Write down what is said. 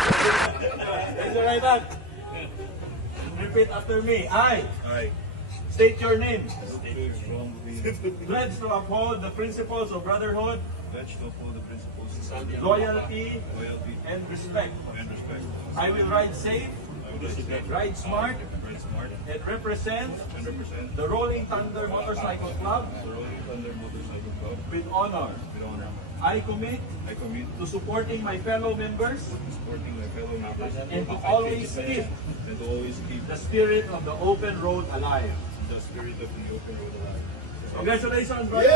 Raise your right hand. Repeat after me. I I state your name. take strongly Pledge to uphold the principles of brotherhood, pledge to uphold the principles of loyalty, loyalty and respect. and respect. I will ride safe, I will ride smart, ride smart, and represent and represent the Rolling Thunder Motorcycle Club the Rolling Thunder Motorcycle Club with honor. with honor. I commit I commit to supporting my fellow members to supporting my fellow members and to always keep and to always keep the spirit of the open road alive. the spirit of the open road alive. Congratulations, brother!